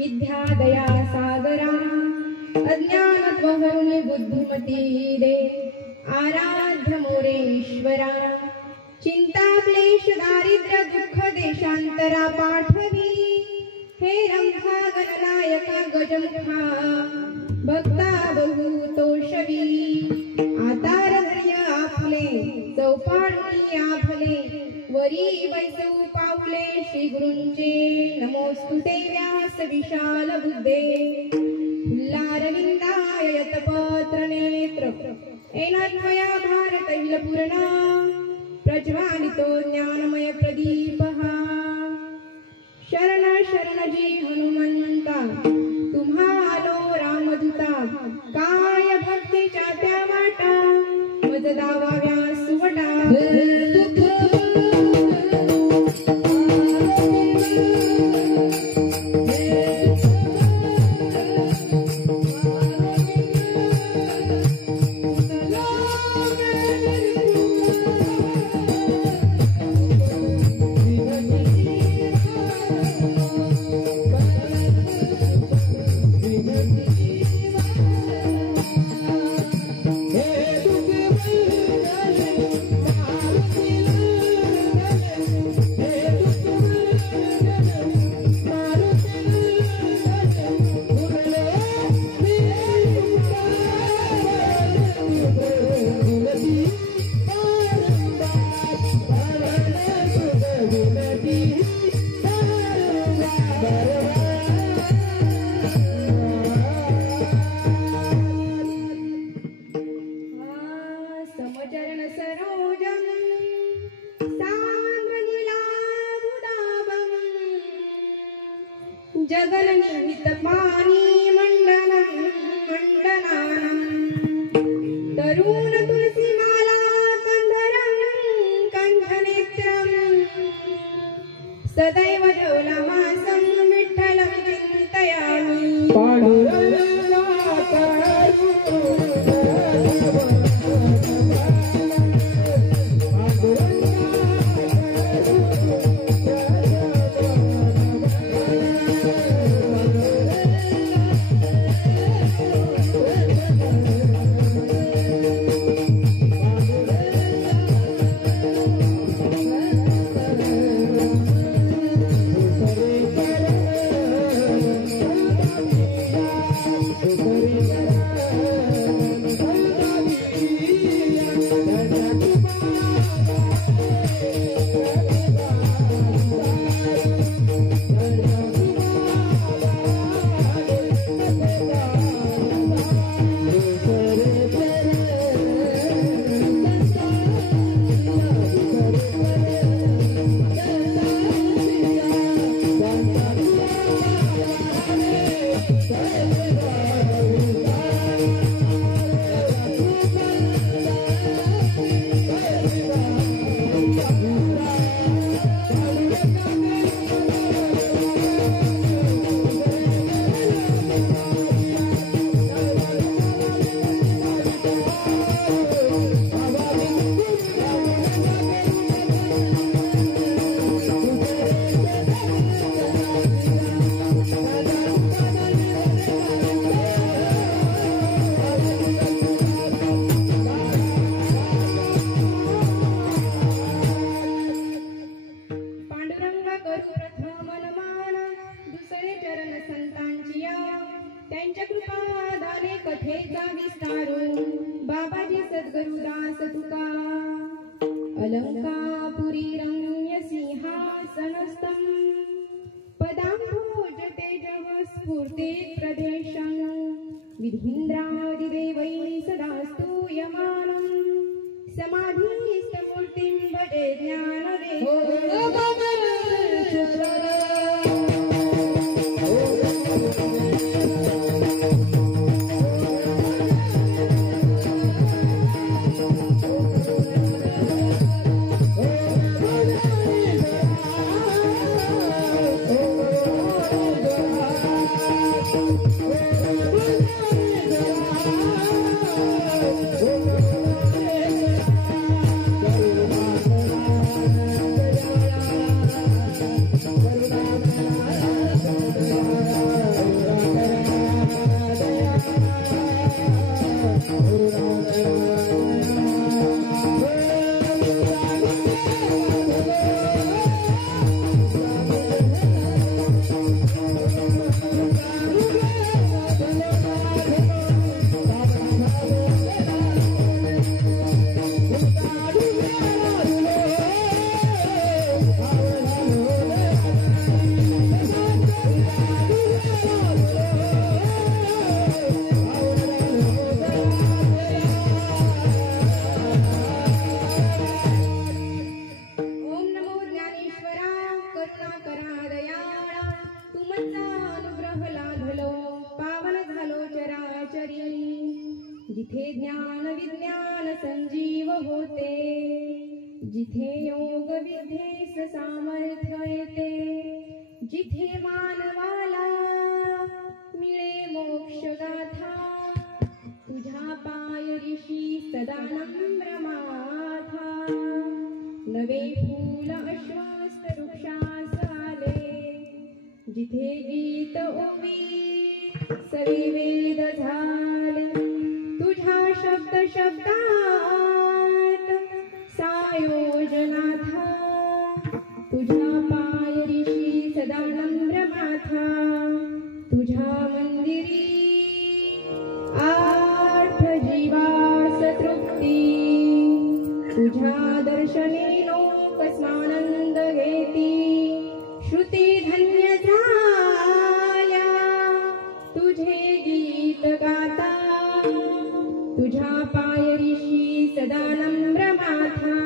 विद्यादया सागरा अज्ञानत्वहरुनि बुद्धिमती दे आराध्य मोरेश्वरा चिंता क्लेश दारिद्र्य दुःख देशांतरा पाठवी हे रंभा गणनायका गजमुखा भक्ता बहुतोषवी आता हर्य आपले चौपाटी आभले वरी बैसू पाऊले श्री गुरूंचे नमोस्तुते व्यास विशाल बुद्धे फुल्लारविंदाय यतपत्र नेत्र एनात्मया भारतैल पूर्णा प्रज्वालितो ज्ञानमय प्रदीपः शरण शरण जी हनुमंता तुम्हालो रामदूता काय भक्तीच्या त्या वाटा मज दावाव्या सुवटा जगन्निहित पाणी मंडनं मंडनानं तरुण तुलसी माला कंधरं कंठनेत्रं सदैव जवलमासं विठ्ठलं चिन्तयामि अलंकापुरी रम्य सिंहासनस्थं पदाम्भोज तेजः स्फूर्ते प्रदेशं विधीन्द्रादिदेवैः सदा स्तूयमानं समाधिस्थमूर्तिं भजे ज्ञानदेवं Oh जिथे ज्ञान विज्ञान संजीव होते, जिथे योग विद्येस सामर्थ्य येते, जिथे मानवाला मिळे मोक्ष गाथा, तुझ्या पाय ऋषी सदा नम्र माथा. नवे फूल अश्वस्थ वृक्षास आले, जिथे गीत ओवी सरी वेद झाले, तुझ्या शब्द शब्दात सायोजनाथा, तुझ्या पाय ऋषी सदा नम्र माथा. तुझ्या मंदिरी आठ जीवास तृप्ती, तुझ्या दर्शने लोक स्वानंद घेती. श्रुती धन्य झाल्या तुझे गीत गाता, तुझ्या पाय ऋषी सदा नम्र माथा.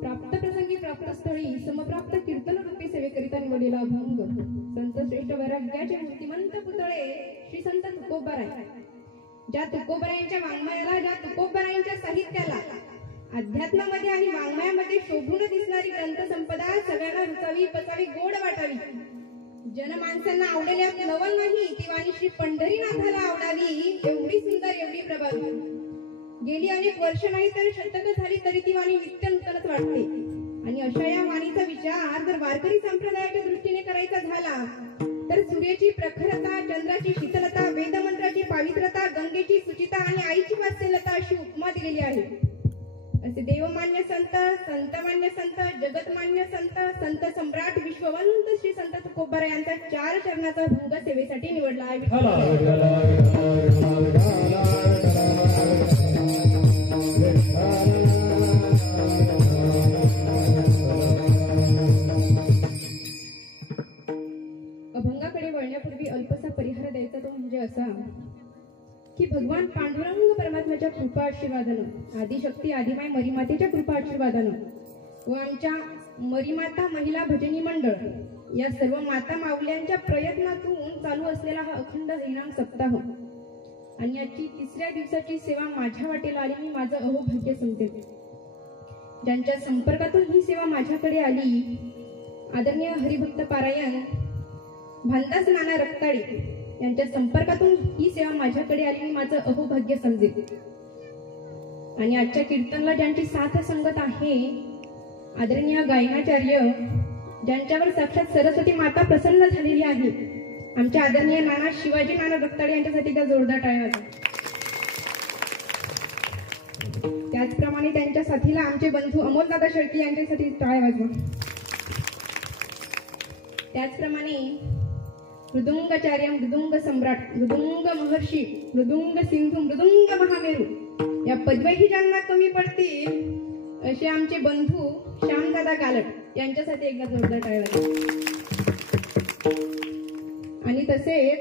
प्राप्त प्रसंगी प्राप्त स्थळी समप्राप्त कीर्तन रूपी सेवेकरिता निवडलेला अभंग संत श्रेष्ठ वैराग्याचे मूर्तिमंत पुतळे श्री संत तुकोबाराय. ज्या तुकोबारायांच्या वाङ्मयाला, ज्या तुकोबारायांच्या साहित्याला अध्यात्मामध्ये आणि वाङ्मयामध्ये शोभून दिसणारी ग्रंथ संपदा सगळ्यांना रुचावी, पचावी, गोड वाटावी, जनमानसांना आवडेल यात नवल नाही, ती वाणी श्री पंढरीनाथाला आवडावी, एवढी सुंदर, एवढी प्रभावी. गेली अनेक वर्ष नाही तर शतक झाली तरी ती वाणी नित्य नूतनच वाटते. आणि अशा या वाणीचा विचार जर वारकरी संप्रदायाच्या दृष्टीने करायचा झाला तर सूर्याची प्रखरता, चंद्राची शीतलता, वेदमंत्राची पावित्रता, गंगेची सुचिता आणि आईची वात्सल्यता अशी उपमा दिलेली आहे. असे देवमान्य संत, संतमान्य संत, जगतमान्य संत, संत सम्राट विश्ववंत श्री संत तुकोबारा यांचा 4 चरणाचा भंग सेवेसाठी निवडला आहे. अभंगाकडे वळण्यापूर्वी अल्पसा परिहार द्यायचा तो म्हणजे असा की भगवान पांडुरंग परमात्म्याच्या कृपा आशीर्वादानं, आदिशक्ती आदिमाय मरीमातेच्या कृपा आशीर्वादानं व आमच्या मरीमाता महिला भजनी मंडळ या सर्व माता माऊल्यांच्या प्रयत्नातून चालू असलेला हा अखंड हरिनाम सप्ताह आणि याची 3ऱ्या दिवसाची सेवा माझ्या वाटेला आली, मी माझं अहोभाग्य समजते. ज्यांच्या संपर्कातून ही सेवा माझ्याकडे आली, आदरणीय हरिभक्त पारायण भानदास नाना रक्ताळे यांच्या संपर्कातून ही सेवा माझ्याकडे आली, मी माझं अहोभाग्य समजेल. आणि आजच्या कीर्तनला ज्यांची साथ संगत आहे, आदरणीय गायनाचार्य ज्यांच्यावर साक्षात सरस्वती माता प्रसन्न झालेली आहे, आमच्या आदरणीय नाना शिवाजी नाना रक्ताळे यांच्यासाठी त्या जोरदार टाळ्या वाजवा. त्याचप्रमाणे त्यांच्या साथीला आमचे बंधू अमोलदादा शेळके यांच्यासाठी टाळ्या वाजवा. त्याचप्रमाणे मृदुंगाचार्य, मृदुंग सम्राट, मृदुंग महर्षी, मृदुंग सिंधू, मृदुंग महामेरू या पदव्याही ज्यांना कमी पडतील असे आमचे बंधू श्यामदादा गालट यांच्यासाठी एकदा जोरदार टाळ्या वाजवा. आणि तसेच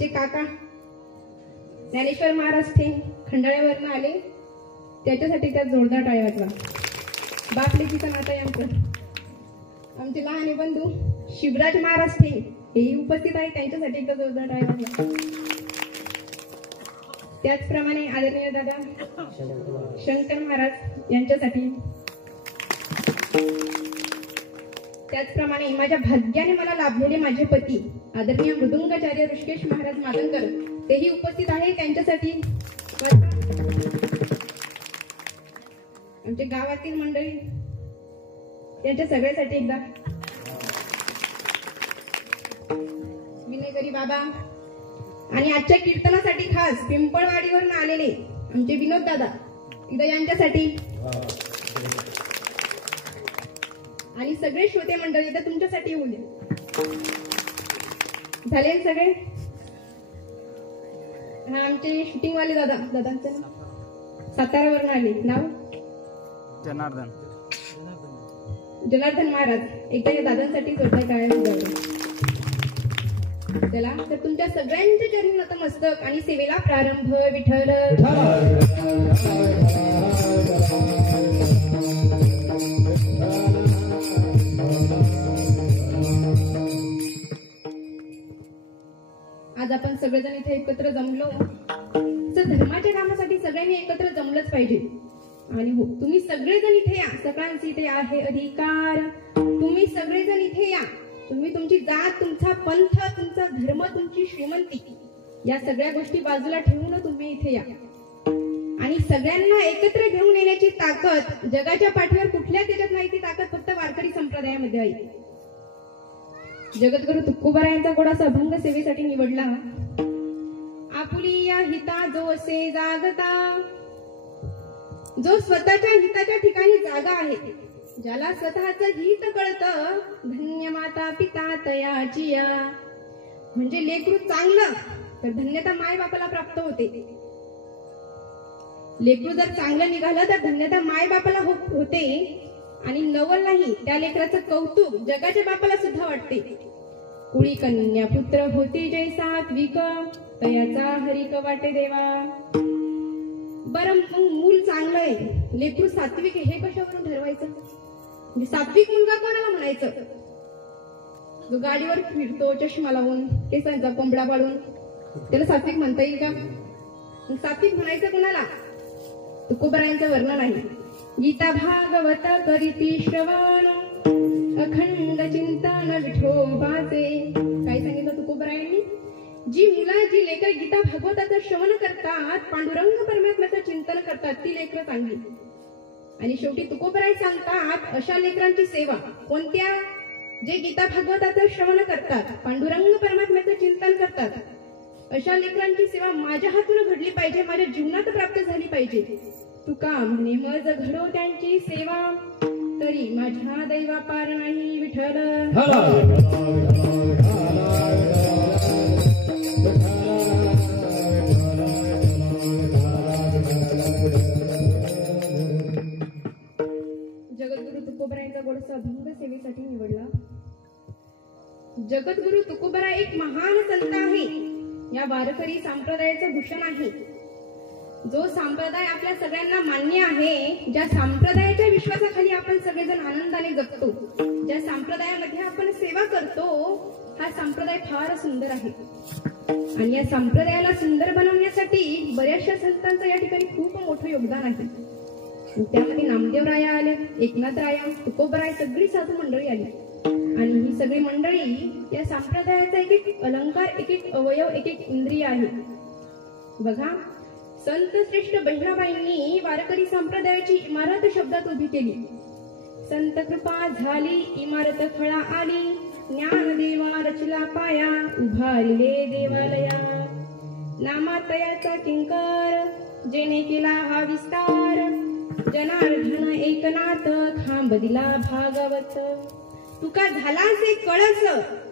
आमचे काका ज्ञानेश्वर महाराज ठे खंडाळ्यावरनं आले, त्याच्यासाठी त्यात जोरदार टाळ्या वाजवा. बाप लेकीचं नातं आहे आमचं. आमचे लहान बंधू शिवराज महाराज ठे हेही उपस्थित आहे, त्यांच्यासाठी एकदा जोरदार टाळ्या वाजवा. त्याचप्रमाणे आदरणीय दादा शंकर महाराज यांच्यासाठी, त्याचप्रमाणे माझ्या भाग्याने मला लाभलेले माझे पती आदरणीय मृदुंगाचार्य ऋषिकेश महाराज मातंकर तेही उपस्थित आहे, त्यांच्यासाठी. आमचे गावातील मंडळी त्यांच्या सगळ्यासाठी एकदा. विनयकरी बाबा आणि आजच्या कीर्तनासाठी खास पिंपळवाडीवरून आलेले आमचे विनोद दादा एकदा यांच्यासाठी. आणि सगळे श्रोते मंडळी तर तुमच्यासाठी येऊ द्या. झाले सगळे. हा आमचे शूटिंग वाले दादांचं नाव सातारावरून आले, नाव जनार्दन महाराज. एकदा या दादांसाठी जोरदार टाळ्या वाजवा. चला तर तुमच्या सगळ्यांच्या चरणी नतमस्तक आणि सेवेला प्रारंभ. विठ्ठल आज आपण सगळेजण इथे एकत्र जमलो तर धर्माच्या कामासाठी सगळ्यांनी एकत्र जमलंच पाहिजे. आणि हो, तुम्ही सगळेजण इथे या. सगळ्यांचे इथे आहे अधिकार. तुम्ही सगळेजण इथे या. तुम्ही तुमची जात, तुमचा पंथ, तुमचा धर्म, तुमची श्रीमंती या सगळ्या गोष्टी बाजूला ठेवून तुम्ही इथे या. आणि सगळ्यांना एकत्र घेऊन येण्याची ताकद जगाच्या पाठीवर कुठल्याच देशात नाही. ती ताकद फक्त वारकरी संप्रदायामध्ये आहे. जगद्गुरु तुकोबारायांचा गोडासा अभंग सेवेसाठी निवडला. आपुली या हिता जो असे जागता, जो स्वतःच्या हिताच्या ठिकाणी जागा आहे, ज्याला स्वतःच हित कळतं, धन्य माता पिता तयाची या. म्हणजे लेकरू चांगलं तर धन्यता माय बापाला प्राप्त होते. लेकरू जर चांगलं निघालं तर धन्यता माय बापाला होते. आणि नवल नाही, त्या लेकराचं कौतुक जगाच्या बापाला सुद्धा वाटते. कुळी कन्या पुत्र होते जय सात्विक, तयाचा हरिक वाटे देवा. बरं मग मूल चांगलं आहे, लेकरू सात्विक आहे, हे कशावरून ठरवायचं? म्हणजे सात्विक मुलगा कोणाला म्हणायचं? जो गाडीवर फिरतो चष्मा लावून, केसांचा कोंबडा पाडून, त्याला सात्विक म्हणता येईल का? सात्विक म्हणायचं कोणाला? तुकोबारायांचं वर्णन आहे. गीता भागवत करीती श्रवण, अखंड चिंतन विठोबाचे. काय सांगितलं तुकोबारायांनी? जी मुलं, जी लेकर गीता भागवताचं श्रवण करतात, पांडुरंग परमात्म्याचं चिंतन करतात, ती लेकरं चांगली. आणि शेवटी तुकोबाराय सांगतात अशा लेकरांची सेवा कोणत्या? जे गीता भागवताचं श्रवण करतात, पांडुरंग परमात्म्याचं चिंतन करतात, अशा लेकरांची सेवा माझ्या हातून घडली पाहिजे, माझ्या जीवनात प्राप्त झाली पाहिजे. तुका म्हणे मज घडो त्यांची सेवा, तरी माझ्या दैवा पार नाही विठ्ठल. जगद्गुरु तुकोबारायांचा गोडसा अभंग सेवेसाठी निवडला. जगद्गुरु तुकोबाराय एक महान संत आहे. या वारकरी संप्रदायाचं भूषण आहे. जो संप्रदाय आपल्या सगळ्यांना मान्य आहे, ज्या संप्रदायाच्या विश्वासाखाली आपण सगळेजण आनंदाने जगतो, ज्या संप्रदायामध्ये आपण सेवा करतो, हा संप्रदाय फार सुंदर आहे. आणि या संप्रदायाला सुंदर बनवण्यासाठी बऱ्याचशा संतांचं या ठिकाणी खूप मोठं योगदान आहे. त्यामध्ये नामदेव राया आले, एकनाथ राया, तुकोबाराय, सगळी साधू मंडळी आली. आणि ही सगळी मंडळी या संप्रदायाचा एक एक अलंकार, एक एक अवयव, एक एक इंद्रिय आहे. बघा, संत श्रेष्ठ बहिणाबाईंनी वारकरी संप्रदायाची इमारत शब्दात उभी केली. संत कृपा झाली, इमारत फळा आली, ज्ञान देवा रचला पाया, उभारिले देवालया. नामातयाचा किंकर, जेने केला हा विस्तार, जनार्दन एकनाथ, खांब दिला भागवत. तुका झालासे कळस,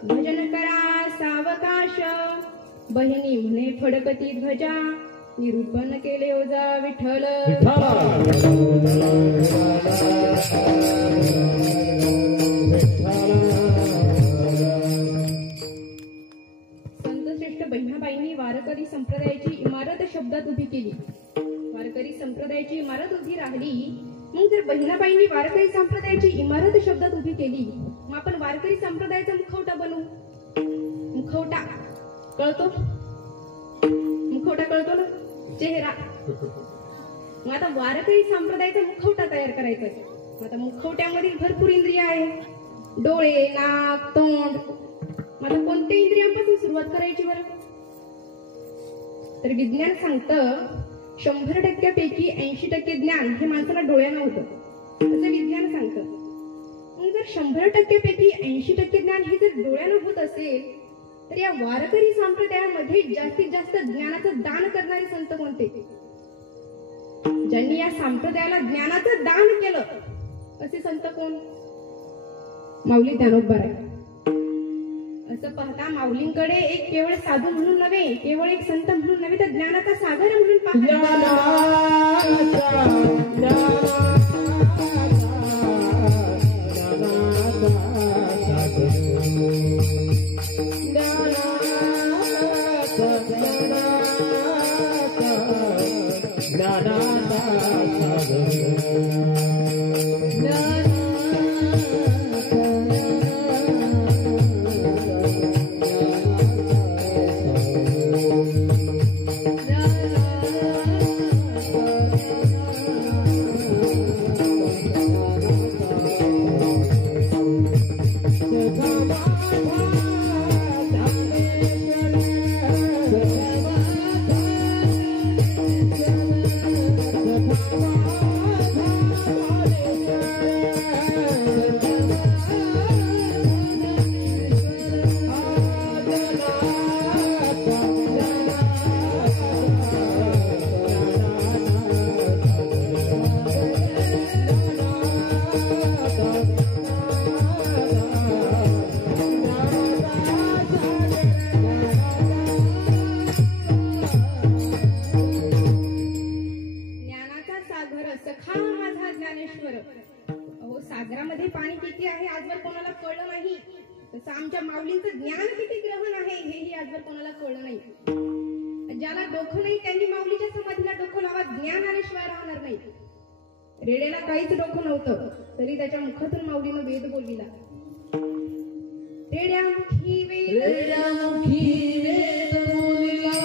भजन करा सावकाश, बहिणी म्हणे फडकती ध्वजा, निरूपण केले ओजा विठ्ठल. संत श्रेष्ठ बहिणाबाईंनी वारकरी संप्रदायाची इमारत शब्दात उभी केली, मग आपण वारकरी संप्रदायाचा मुखवटा बनवू. मुखवटा कळतो, मुखवटा कळतो ना, चेहरा. मग आता वारकरी संप्रदायाचा मुखवटा तयार करायचा. आता मुखवट्यामधील भरपूर इंद्रिय आहे, डोळे, नाक, तोंड. मग आता कोणत्या इंद्रियांपासून सुरुवात करायची बरं? तर विज्ञान सांगतं 100% 80% ज्ञान हे माणसाला डोळ्यानं होतं, असं विज्ञान सांगतं. मग जर 100% 80% ज्ञान हे जर डोळ्यानं होत असेल, तर या वारकरी संप्रदायामध्ये जास्तीत जास्त ज्ञानाचं दान करणारे संत कोणते? ज्यांनी या संप्रदायाला ज्ञानाचं दान केलं असे संत कोण? माऊली ज्ञानोबराय. असं पाहता माऊलींकडे एक केवळ साधू म्हणून नव्हे, केवळ एक संत म्हणून नव्हे, तर ज्ञानाचा सागर म्हणून पाहता. सागरामध्ये पाणी किती आहे आजवर कोणाला कळलं नाही, तसं आमच्या माऊलींचं ज्ञान किती ग्रहण आहे हेही आजवर कोणाला कळलं नाही. ज्याला डोकं नाही त्यांनी माऊलीच्या समाधीला डोकं लावा, ज्ञान आल्याशिवाय राहणार नाही. रेड्याला काहीच डोकं नव्हतं, तरी त्याच्या मुखातून माऊलीनं वेद बोलविला. रेड्यामुखी वेद, रेड्यामुखी वेद बोलविला,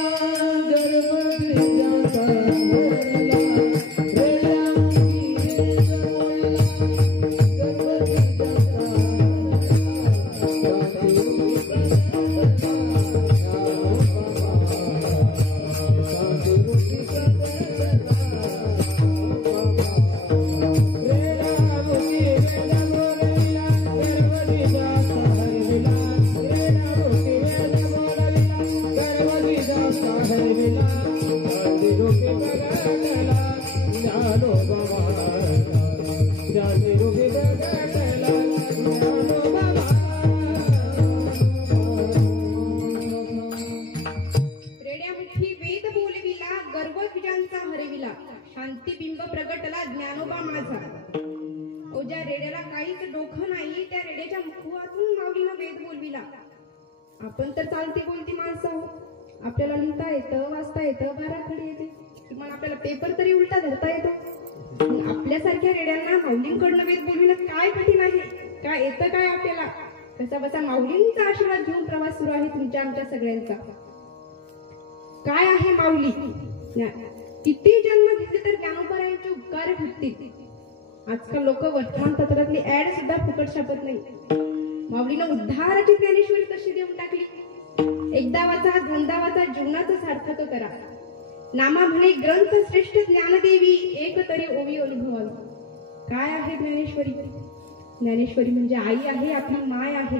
शांतिबिंब प्रगटला ज्ञानोबा माझा. ज्या रेड्याला काहीच डोकं नाही त्या रेड्याच्या मुखातून माऊलीनं वेद बोलविला. आपण तर चालती बोलती माणसं आहो, आपल्याला लिहिता येतं, वाचता येतं, बाराखडी येते, किंवा आपल्याला पेपर तरी उलटा धरता येतो. आपल्यासारख्या रेड्यांना माऊलींकडनं वेद बोलविणं काय कठीण आहे? काय येतं काय आपल्याला? कसा बसा माऊलींचा आशीर्वाद घेऊन प्रवास सुरू आहे तुमच्या आमच्या सगळ्यांचा. काय आहे माऊली? किती जन्म घेतले तर ज्ञानोबरायांचे उपकार भेटतील. आजकाल लोक वर्तमानपत्रातली ऍड सुद्धा फुकट छापत नाही. माऊलीनं उद्धाराची ज्ञानेश्वरी कशी देऊन टाकली. एकदा वाचा, दोनदा वाचा, जीवनाचं सार्थक करा. नामा म्हणे ग्रंथ श्रेष्ठ ज्ञानदेवी, एक तरी ओवी अनुभवावी. काय आहे ज्ञानेश्वरी? ज्ञानेश्वरी म्हणजे आई आहे, आपली माय आहे.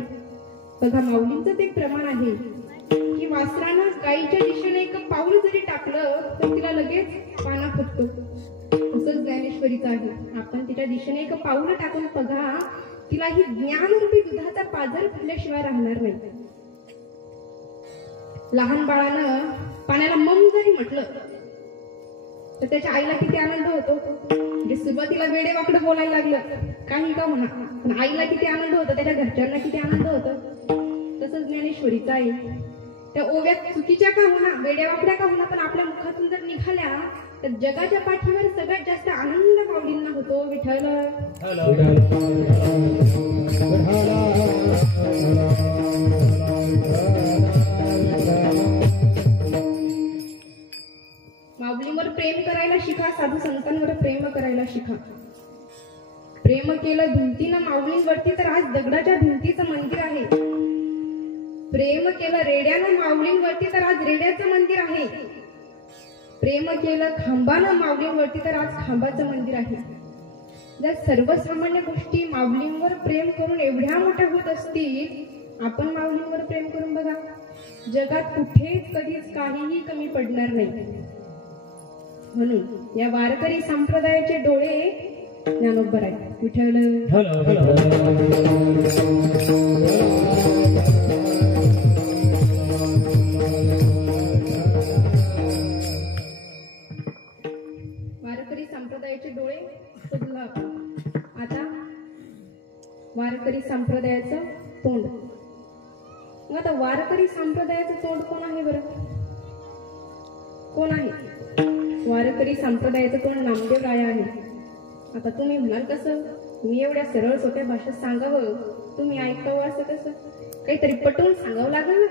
बघा माऊलींचं ते प्रमाण आहे की वासरानं गाईच्या दिशेने एक पाऊल जरी टाकलं तर तिला लगेच पाना फुटतो. तसंच ज्ञानेश्वरीचं आहे. आपण तिच्या दिशेने एक पाऊल टाकून बघा, तिला ही ज्ञानरूपी दुधाचा पाझर फुटल्याशिवाय राहणार नाही. लहान बाळानं पाण्याला मम जरी म्हटलं तर त्याच्या आईला किती आनंद होतो. म्हणजे सुरुवातीला वेडे वाकडं बोलायला लागलं काही का म्हणा, पण आईला किती आनंद होतो, त्याच्या घरच्यांना किती आनंद होतो. तसंच ज्ञानेश्वरीचा आहे. त्या ओव्यात चुकीच्या का होणार, वेड्या वाकड्या का होणार, पण आपल्या मुखातून जर निघाल्या तर जगाच्या पाठीवर सगळ्यात जास्त आनंद माऊलींना होतो. विठ्ठल माऊलींवर प्रेम करायला शिका, साधू संतांवर प्रेम करायला शिका. प्रेम केलं भिंतीनं माऊलींवरती तर आज दगडाच्या भिंतीचं मंदिर आहे. प्रेम केलं रेड्यानं माऊलींवरती तर आज रेड्याचं मंदिर आहे. प्रेम केलं खांबानं माऊलींवरती तर आज खांबाचं मंदिर आहे. जर सर्वसामान्य गोष्टी माऊलींवर प्रेम करून एवढ्या मोठ्या होत असतील, आपण माऊलींवर प्रेम करून बघा, जगात कुठेच कधीच काहीही कमी पडणार नाही. म्हणून या वारकरी संप्रदायाचे डोळे ज्ञानोबर आहे. विठ्ठल वारकरी संप्रदायाचे डोळे शोधला आपण. आता वारकरी संप्रदायाचं तोंड. मग आता वारकरी संप्रदायाचं तोंड कोण आहे बरं? कोण आहे? वारकरी संप्रदायाचं तोंड नामदेव राया आहे. आता तुम्ही म्हणाल कसं, मी एवढ्या सरळ सोप्या भाषेत सांगावं, तुम्ही ऐकावं असं कसं? काहीतरी पटवून सांगावं लागेल ना.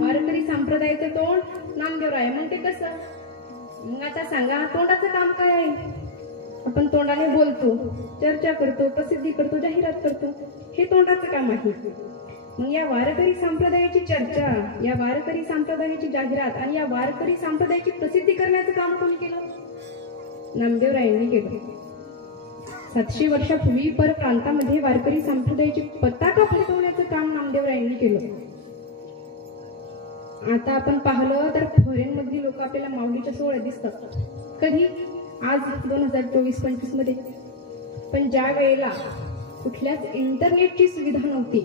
वारकरी संप्रदायाचं तोंड नामदेव राया, मग ते कसं? मग आता सांगा, तोंडाचं काम काय आहे? आपण तोंडाने बोलतो, चर्चा करतो, प्रसिद्धी करतो, जाहिरात करतो, हे तोंडाचं काम आहे. मग या वारकरी संप्रदायाची चर्चा, या वारकरी संप्रदायाची जाहिरात आणि या वारकरी संप्रदायाची प्रसिद्धी करण्याचं काम कोणी केलं? नामदेवरायांनी केलं. 700 वर्षापूर्वी परप्रांतामध्ये वारकरी संप्रदायाची पताका फडकवण्याचं काम नामदेवरायांनी केलं. आता आपण पाहिलं तर फॉरेन मधली लोक आपल्याला माऊलीच्या सोहळ्यात दिसतात. कधी? आज 2024-25 मध्ये. पण ज्या वेळेला कुठल्याच इंटरनेटची सुविधा नव्हती,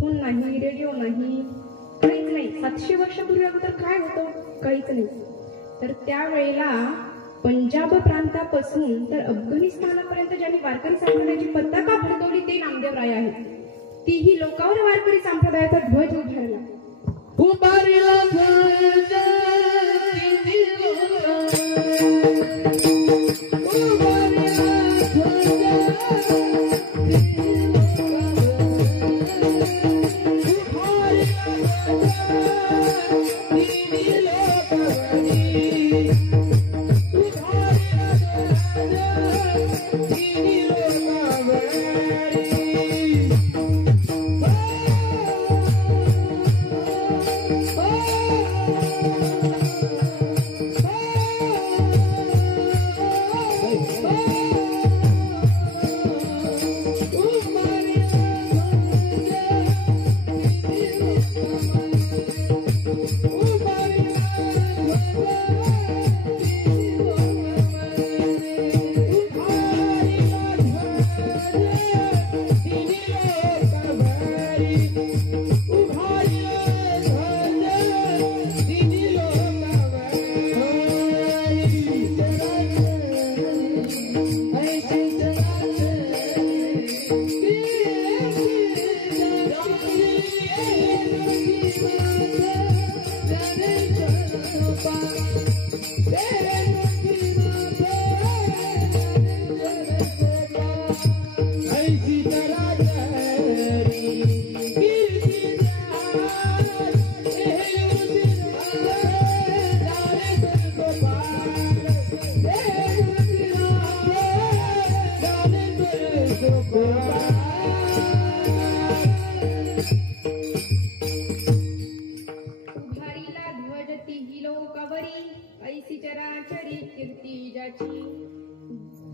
फोन नाही, रेडिओ नाही, काहीच नाही. 700 वर्षापूर्वी अगोदर काय होतं? काहीच नाही. तर त्यावेळेला पंजाब प्रांतापासून तर अफगाणिस्तानापर्यंत ज्यांनी वारकरी संप्रदायाची पताका फडकवली ते नामदेव राय आहेत. तीही लोकांवर वारकरी संप्रदायाचा ध्वज उभारला.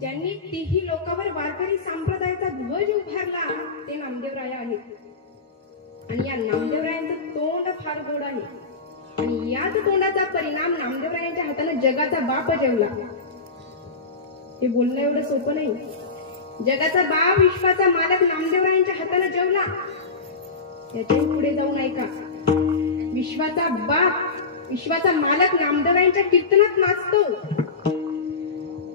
ज्यांनी तिही लोकांवर वारकरी संप्रदायाचा ध्वज उभारला ते नामदेवराय आहेत. आणि या नामदेवरायांचं तोंड फार गोड आहे. आणि याच तोंडाचा परिणाम नामदेवरायांच्या हाताने जगाचा बाप जेवला. हे बोलणं एवढं सोपं नाही. जगाचा बाप, विश्वाचा मालक नामदेवरायांच्या हाताने जेवला. याच्या पुढे जाऊन ऐका. विश्वाचा बाप, विश्वाचा मालक नामदेवरायांच्या कीर्तनात नाचतो.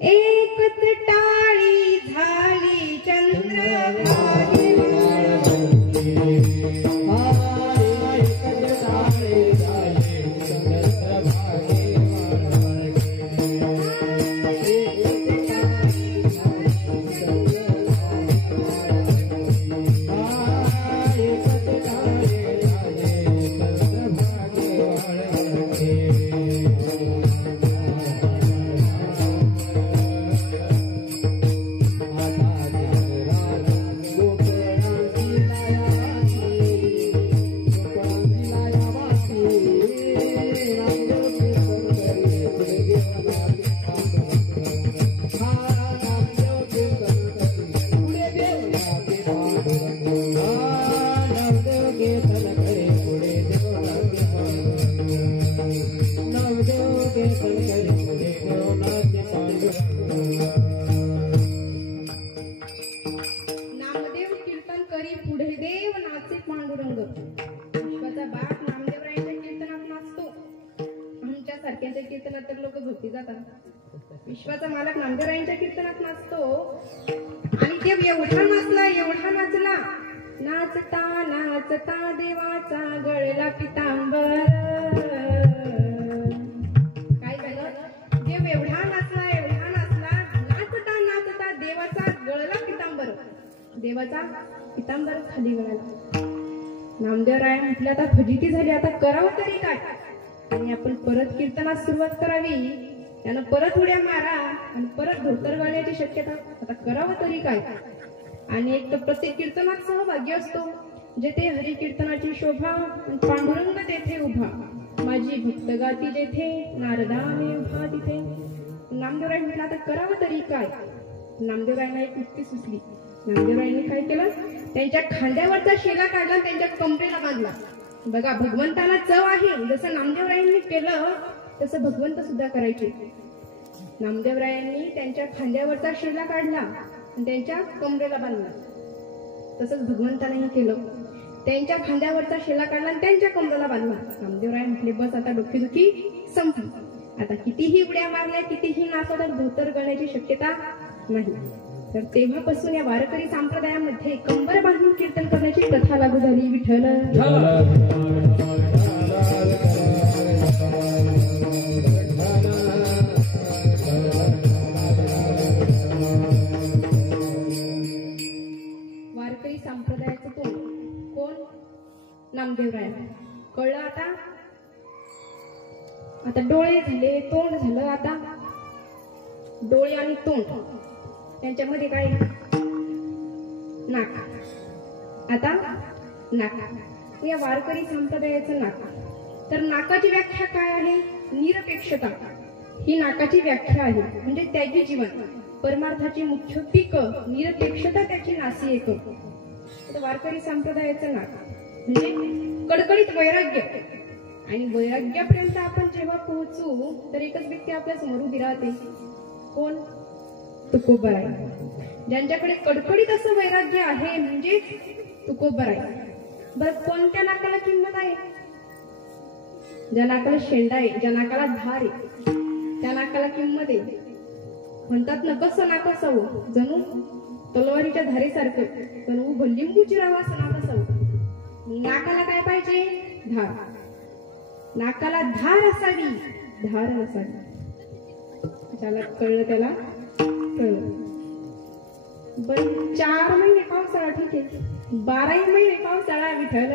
एकत्र टाळी झाली चंद्रभागे पुढे देव नाचे पांडुरंग. विश्वाचा बाप नामदेवरायांच्या कीर्तनात नाचतो. आमच्या सारख्यांच्या कीर्तनात तर लोक झोपी जातात. विश्वाचा मालक नामदेवरायांच्या कीर्तनात नाचतो आणि देव एवढा नाचला, एवढा नाचला. नाचता नाचता देवाचा गळला पितांबर. काय झालं? देव एवढा नाचला, एवढा नाचला. नाचता नाचता देवाचा गळला पितांबर. देवाचा पितांबर खाली गळाला. नामदेवराय म्हटलं आता फजिती झाली, आता करावं तरी काय. आणि आपण परत कीर्तनास सुरुवात करावी. त्यानं परत उड्या मारा आणि परत धोतर घालण्याची शक्यता. आता करावं तरी काय. आणि एक तर प्रत्येक कीर्तनात सहभागी असतो. जेथे हरी कीर्तनाची शोभा पांडुरंग तेथे उभा. माझी भक्त गाती जेथे नारदाने उभा तिथे. नामदेवराय म्हटलं आता करावं तरी काय. नामदेवरायांना एक युक्ती सुचली. नामदेवरायांनी काय केलं? त्यांच्या खांद्यावरचा शेला काढला, त्यांच्या कमरेला बांधला. बघा, भगवंताला चव आहे. जसं नामदेवरायांनी केलं तसं भगवंत सुद्धा करायचे. नामदेवरायांनी त्यांच्या खांद्यावरचा शेला काढला आणि त्यांच्या कमरेला बांधला. तसंच भगवंतानेही केलं. त्यांच्या खांद्यावरचा शेला काढला आणि त्यांच्या कमरेला बांधला. नामदेवराय म्हटले बस आता डोकेदुखी संपली. आता कितीही उड्या मारल्या, कितीही नाचला तर धोतर गळण्याची शक्यता नाही. तर तेव्हापासून या वारकरी संप्रदायामध्ये कंबर बांधून कीर्तन करण्याची प्रथा लागू झाली. विठ्ठल वारकरी संप्रदायाचं तोंड कोण? नामदेवराय. कळलं आता? आता डोळे झाले, तोंड झालं. आता डोळे आणि तोंड त्यांच्यामध्ये काय? नाक. आता नाक. या वारकरी संप्रदायाचं नाक. तर नाकाची व्याख्या काय आहे? निरपेक्षता ही नाकाची व्याख्या आहे. म्हणजे त्याची जीवन परमार्थाची मुख्य पीक निरपेक्षता त्याची नासी एक. वारकरी संप्रदायाचं नाक म्हणजे कडकडीत वैराग्य. आणि वैराग्यापर्यंत आपण जेव्हा पोहोचू तर एकच व्यक्ती आपल्या समोर उभी राहते. कोण? तुकोबराय. ज्यांच्याकडे कडकडीत असं वैराग्य आहे म्हणजे तुकोबराय. बरं, कोणत्या नाकाला किंमत आहे? ज्या नाकाला शेंडा आहे, ज्या नाकाला धार आहे, त्या नाकाला किंमत आहे. म्हणतात ना, कसं नाक असावं? जणू तलवारीच्या धारेसारखं. जणू उभं लिंबूची रवा असं नाक असावं. नाकाला काय पाहिजे? धार. नाकाला धार असावी, धार नसावी. ज्याला कळलं त्याला कळलं. बरं, 4 महिने पावसाळा ठीक आहे, 12 महिने पावसाळा. विठ्ठल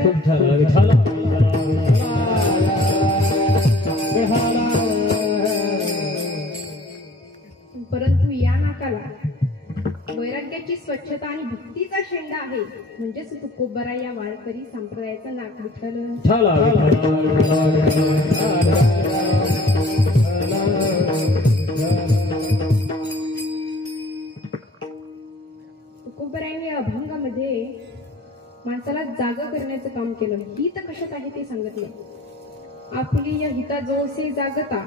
परंतु या नाकाला वैराग्याची स्वच्छता आणि भक्तीचा शेंडा आहे. म्हणजेच तुकोबराय या वारकरी संप्रदायाचं नाक. विठ्ठल तुकोबरायांनी अभंगामध्ये माणसाला जागा करण्याचं काम केलं. हित कशात आहे ते सांगितलं. आपली या हिता जोसे जागता.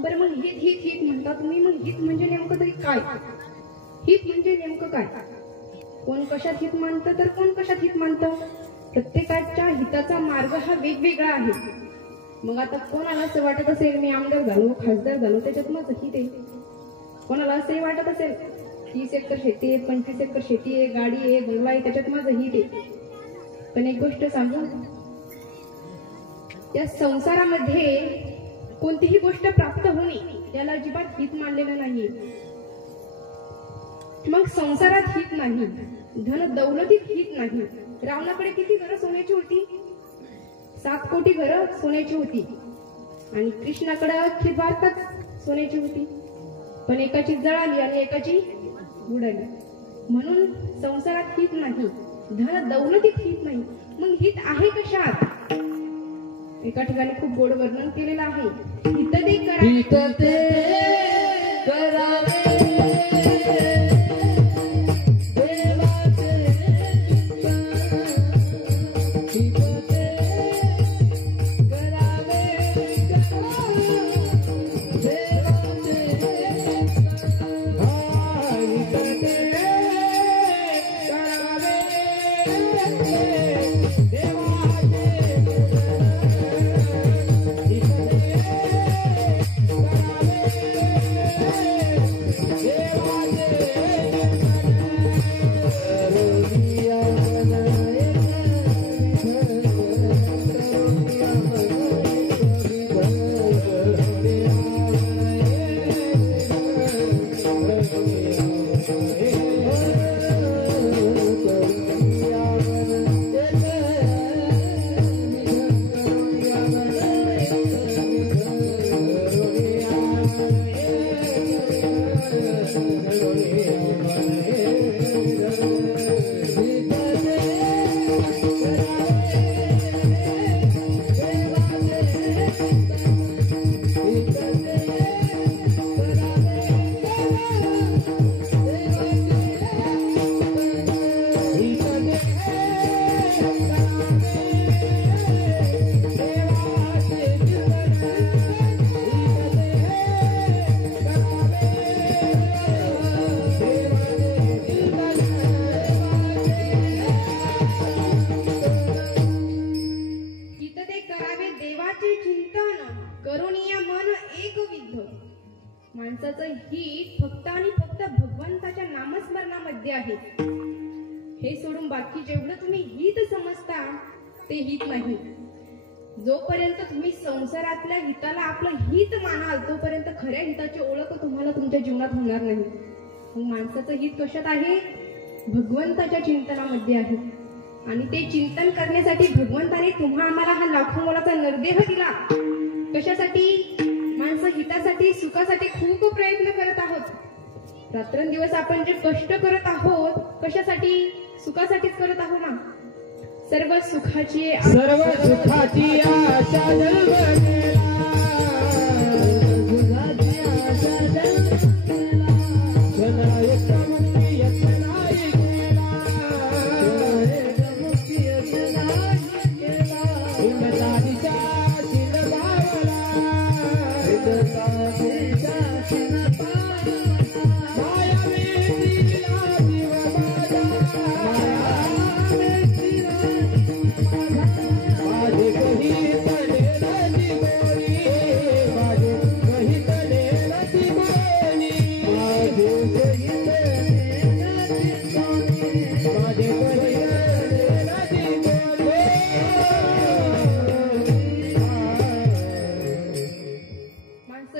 बरं, मग हित हित हित म्हणता तुम्ही. मग हित म्हणजे नेमकं तरी काय? हित म्हणजे नेमकं काय? कोण कशात हित मानतं तर कोण कशात हित मानतं. प्रत्येकाच्या हिताचा मार्ग हा वेगवेगळा आहे. मग आता कोणाला असं वाटत असेल मी आमदार झालो, खासदार झालो, त्याच्यात माझं हित आहे. कोणाला असंही वाटत असेल 30 एकर शेती आहे, 25 एकर शेती आहे, गाडी आहे, बंगला आहे, त्याच्यात माझं हित आहे. पण एक गोष्ट सांगू, या संसारामध्ये कोणतीही गोष्ट प्राप्त होणे याला अजिबात हित मानलेलं नाही. मग संसारात हित नाही, धन दौलतीत हित नाही. रावणाकडे किती घरं सोन्याची होती? 7 कोटी घरं सोन्याची होती. आणि कृष्णाकडे अख्खी भारतात सोन्याची होती. पण एकाची जळाली आणि एकाची उडाली. म्हणून संसारात हित नाही, धन दौलतीत हित नाही. मग हित आहे कशात? एका ठिकाणी खूप गोड वर्णन केलेलं आहे. हित दे करावे माणसाचं हित फक्त आणि फक्त भगवंताच्या नामस्मरणामध्ये आहे. हे सोडून बाकी जेवढं तुम्ही हित समजता ते हित नाही. जोपर्यंत तुम्ही संसारातल्या हिताला आपलं हित मानाल तोपर्यंत खऱ्या हिताची ओळख तुम्हाला तुमच्या जीवनात होणार नाही. मग माणसाचं हित कशात आहे? भगवंताच्या चिंतनामध्ये आहे. आणि ते चिंतन करण्यासाठी भगवंताने तुम्हा आम्हाला हा लाखो मोलाचा नरदेह दिला. कशासाठी? माणसं हितासाठी सुखासाठी खूप प्रयत्न करत आहोत. रात्रंदिवस आपण जे कष्ट करत आहोत कशासाठी? सुखासाठीच करत आहोत ना. सर्व सुखाची आशा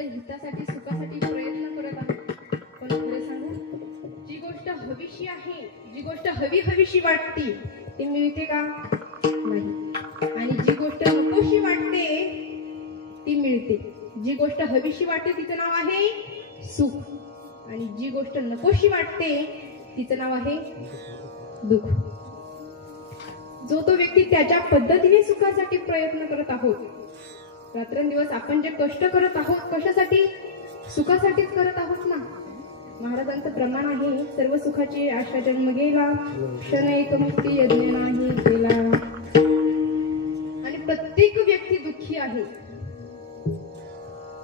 हितासाठी सुखासाठी प्रयत्न करत आहोत. पण पुढे सांगू, जी गोष्ट हवीशी आहे, जी गोष्ट हवीशी वाटते ती मिळते का? नाही. आणि जी गोष्ट नकोशी वाटते ती मिळते. जी गोष्ट हवीशी वाटते तिचं नाव आहे सुख, आणि जी गोष्ट नकोशी वाटते तिचं नाव आहे दुःख. जो तो व्यक्ती त्याच्या पद्धतीने सुखासाठी प्रयत्न करत आहोत. रात्रंदिवस आपण जे कष्ट करत आहोत कशासाठी? सुखासाठीच करत आहोत ना. महाराजांचं प्रमाण आहे, सर्व सुखाची आशा जन्म गेला, क्षण एक मुक्ती यज्ञ नाही केला. आणि प्रत्येक व्यक्ती दुःखी आहे.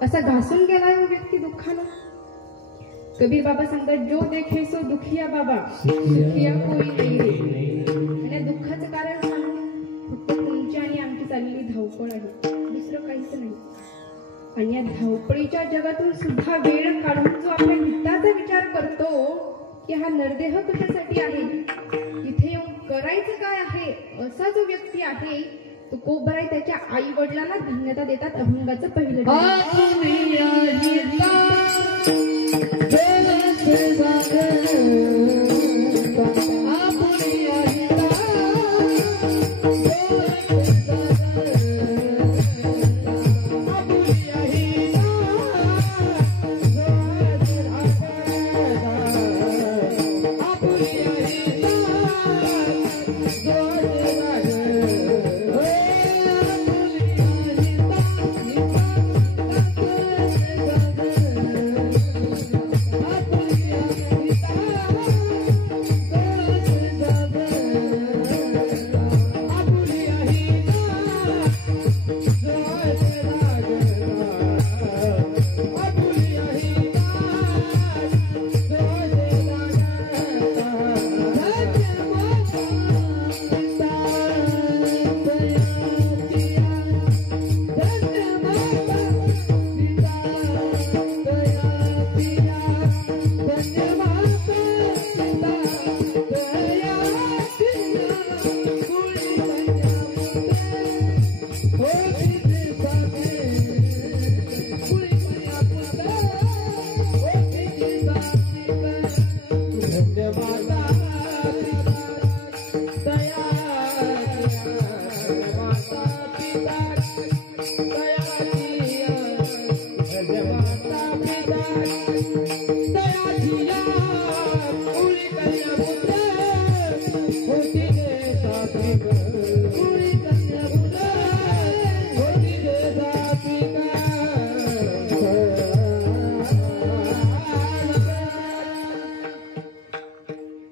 असा घासून गेला व्यक्ती दुःखानं. कबीर बाबा सांगतात, जो देखे सो दुखिया बाबा, सुखिया कोई नाही. आणि दुःखाचं कारण सांगू, फक्त तुमची आणि आमची चाललेली धावपळ आहे, दुसरं काहीच नाही. आणि या धावपळीच्या जगातून सुद्धा वेळ काढून जो आपल्या हिताचा विचार करतो की हा नरदेह कशासाठी आहे, इथे येऊन करायचं काय आहे, असा जो व्यक्ती आहे तो कोबराई त्याच्या आई वडिलांना धन्यता देतात. अभंगाचं पहिलं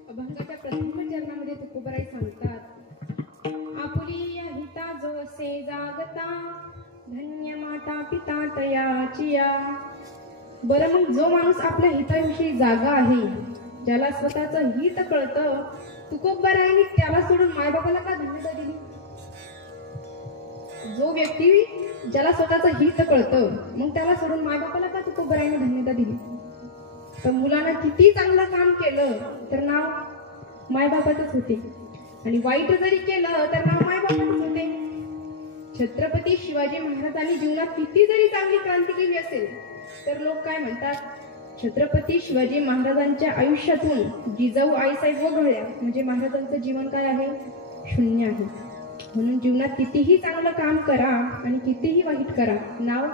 अभंगाच्या प्रथम चरणामध्ये तुकोबाराई सांगतात, आपुली हिता जो असे जागता धन्य माता पिता तयाचिया. बरं, मग जो माणूस आपल्या हिताविषयी जागा आहे, ज्याला स्वतःचं हित कळतं, तुकोबारायांनी त्याला सोडून मायबापाला का धन्यता दिली? जो व्यक्ती ज्याला स्वतःचं हित कळतं, मग त्याला सोडून मायबापाला का तुकोबारायांनी धन्यता दिली? तर मुलानं किती चांगलं काम केलं तर नाव मायबापाचंच होते, आणि वाईट जरी केलं तर नाव मायबापाचंच होते. छत्रपती शिवाजी महाराजांनी जीवनात किती जरी चांगली क्रांती केली असेल तर लोक काय म्हणतात, छत्रपती शिवाजी महाराजांच्या आयुष्यातून जिजाऊ आईसाहेब वगळल्या म्हणजे महाराजांचं जीवन काय आहे, शून्य आहे. म्हणून जीवनात कितीही चांगलं काम करा आणि कितीही वाईट करा, नाव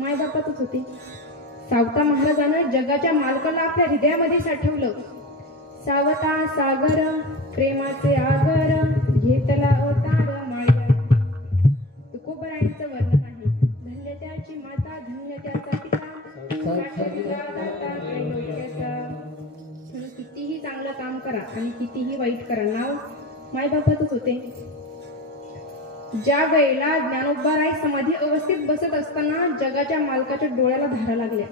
मायबापाचंच होते. सावता महाराजानं जगाच्या मालकाला आपल्या हृदयामध्ये साठवलं. सावता सागर प्रेमाचे आगर घेतला अवतार माया. तुकोबारायांचं वर्णन आहे, धन्य त्याची माता धन्य त्याचा पिता. कितीही चांगलं काम करा आणि कितीही वाईट करा, नाव मायबापाचंच होते. ज्या वेळेला ज्ञानोबाराय समाधी अवस्थेत बसत असताना जगाच्या मालकाच्या डोळ्याला धारा लागल्या.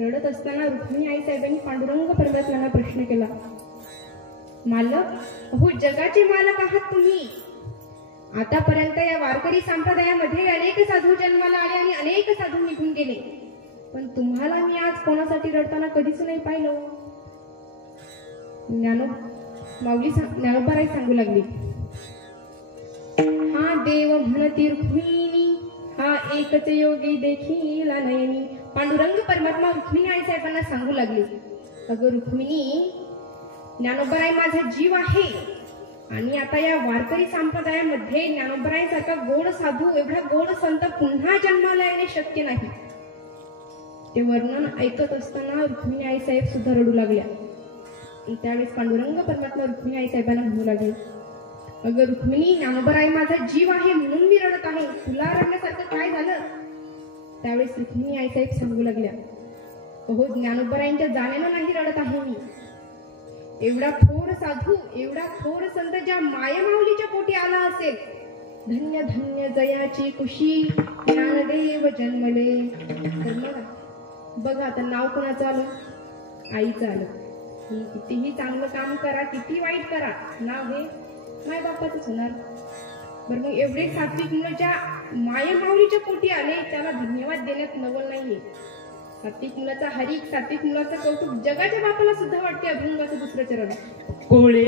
रडत असताना रुक्मिणी आई साहेबांनी पांडुरंग परमात्म्याला प्रश्न केला, मालक, अहो जगाचे मालक आहात तुम्ही. आतापर्यंत या वारकरी संप्रदायामध्ये अनेक साधू जन्माला आले आणि अनेक साधू निघून गेले, पण तुम्हाला मी आज कोणासाठी रडताना कधीच नाही पाहिलं. ज्ञानोबाराय सांगू लागली, हा देव म्हणती रुक्मिणी, हा एकच योगी देखील नयनी. पांडुरंग परमात्मा रुक्मिणी आई साहेबांना सांगू लागली, अगं रुक्मिणी, ज्ञानोबाराय माझा जीव आहे, आणि आता या वारकरी संप्रदायामध्ये ज्ञानोबाराय सारखा गोड साधू, एवढा गोड संत पुन्हा जन्माला येणे शक्य नाही. ते वर्णन ऐकत असताना रुक्मिणी आई साहेब सुद्धा रडू लागल्या. त्यावेळेस पांडुरंग परमात्मा रुक्मिणी आई साहेबांना म्हणू लागले, अगं रुक्मिणी, ज्ञानोबाराय माझा जीव आहे म्हणून मी रडत आहे, तुला रडण्यासारखं काय झालं? त्यावेळेस रुक्मिणी आई साहेब सांगू लागल्या, अहो ज्ञानोबारायांच्या जाण्यानं नाही रडत आहे मी. एवढा थोर साधू, एवढा थोर संत ज्या मायमाऊलीच्या पोटी आला असेल, धन्य धन्य जयाची कुशी ज्ञानदेव जन्मले. तर मग बघा आता नाव कोणाचं आलं, आईचं आलं. कितीही चांगलं काम करा, किती वाईट करा, नाव हे मायबापाचंच होणार. बरं, मग एवढे सात्विक मुलं ज्या मायमाऊलीच्या पोटी आले, त्याला धन्यवाद देण्यात नवल नाहीये. सात्विक मुलाचा हरिक, सात्विक मुलाचं कौतुक जगाच्या बापाला सुद्धा वाटते. अभंगाचं दुसरं चरण, कोळी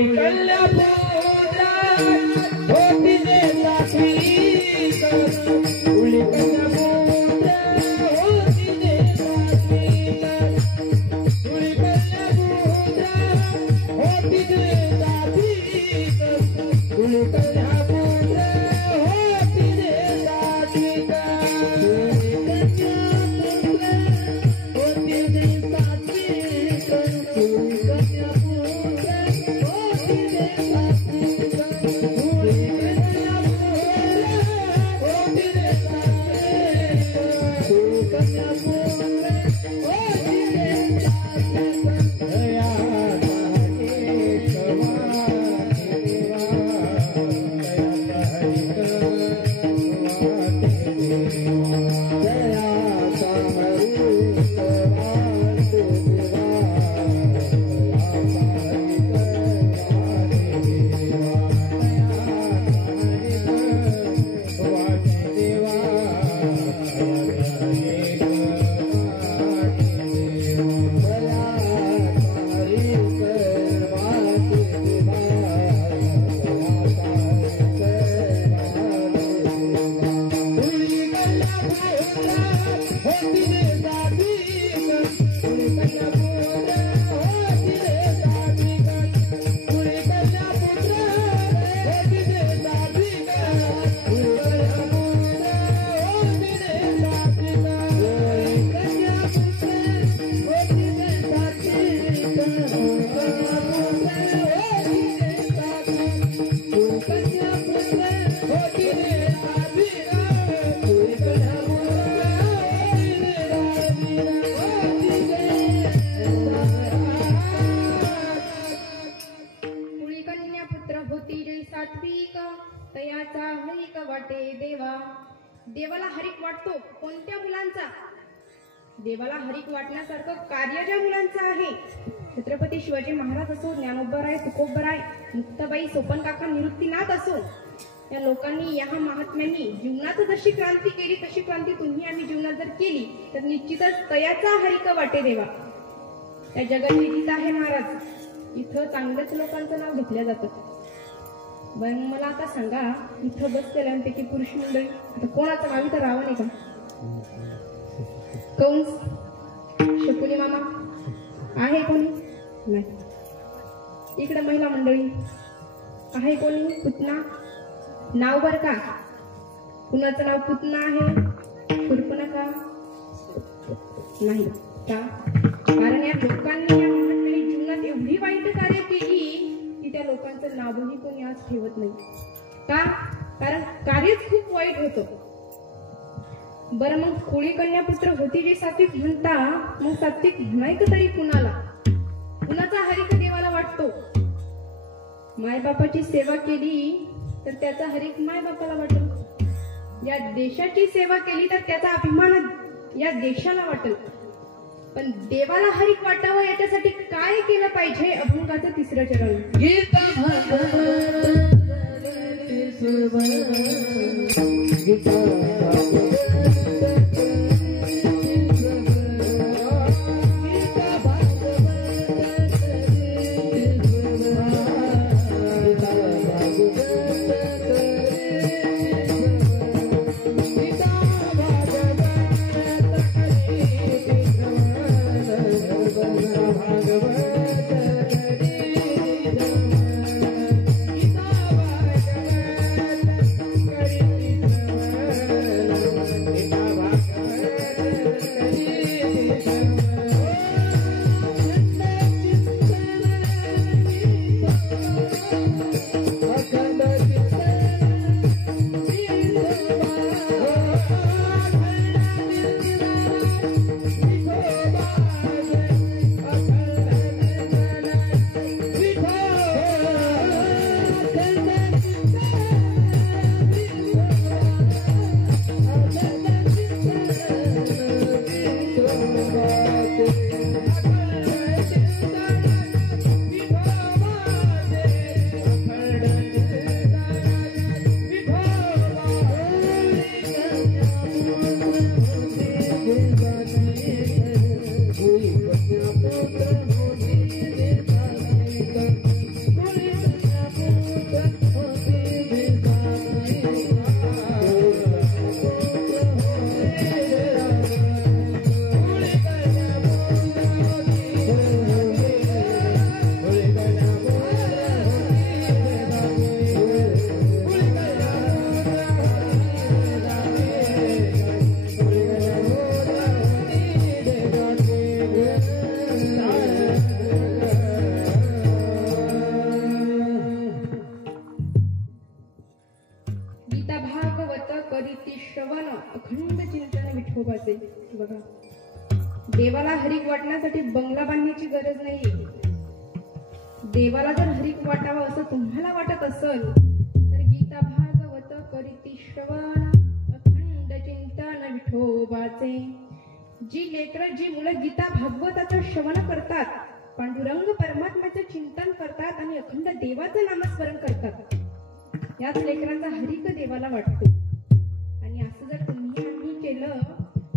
सात्विक तयाचा हरिक वाटे देवा. देवाला हरिक वाटतो कोणत्या मुलांचा? देवाला हरिक वाटण्यासारखं कार्य ज्या मुलांचं आहे, छत्रपती शिवाजी महाराज असो, ज्ञानोबराय, तुकोबराय, मुक्ताबाई, सोपन काका, निवृत्तीनाथ असो, या लोकांनी, या महात्म्यांनी जीवनात जशी क्रांती केली तशी क्रांती तुम्ही आम्ही जीवनात जर केली तर निश्चितच तयाचा हरिक वाटे देवा. या जगविदित आहे महाराज, इथं चांगल्याच लोकांचं नाव घेतलं जातं. बरं मला आता सांगा, इथं बसलेल्यांपैकी पुरुष मंडळी आता कोणाचं नाव इथं रावण आहे का? कंस, शकुनी मामा आहे कोणी? नाही. इकडे महिला मंडळी आहे कोणी? पुतना नाव बर का? कुणाचं नाव पुतना आहे? शूर्पणखा नाही का? कारण या लोकांनी, या महात्म्यांनी जीवनात एवढी वाईट कार्य केली की त्या लोकांचं नावही कोणी आज ठेवत नाही. का? कारण कार्यच खूप वाईट होतं. बरं मग कोळी कन्यापुत्र होती जे सात्विक म्हणता, मग सात्विक म्हणायचं तरी कुणाला? कुणाचा हरिक देवाला वाटतो? मायबापाची सेवा केली तर त्याचा हरिक मायबापाला वाटेल. या देशाची सेवा केली तर त्याचा अभिमान या देशाला वाटेल. पण देवाला हरिक वाटावं याच्यासाठी काय केलं पाहिजे? अभंगाचं तिसरं चरण. गीता बघा, देवाला हरिक वाटण्यासाठी बंगला बांधण्याची गरज नाही. देवाला जर हरिक वाटावं असं तुम्हाला वाटत असेल तर गीता भागवत करीती श्रवण अखंड चिंतन विठोबाचे. जी लेकरं, जी मुलं गीता भागवताचं श्रवण करतात, पांडुरंग परमात्म्याचं चिंतन करतात आणि अखंड देवाचं नामस्मरण करतात, याच लेकरांचा हरिक देवाला वाटतो. आणि असं जर तुम्ही आम्ही केलं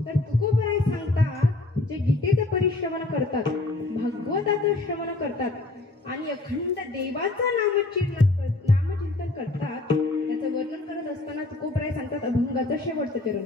तर तुकोबराय सांगतात, जे गीतेचं परिश्रवण करतात, भागवताचं श्रवण करतात आणि अखंड देवाचं नामचिंतन करतात, त्याचं वर्णन करत असताना तुकोबराय सांगतात अभंगाचं शेवटचं चरण.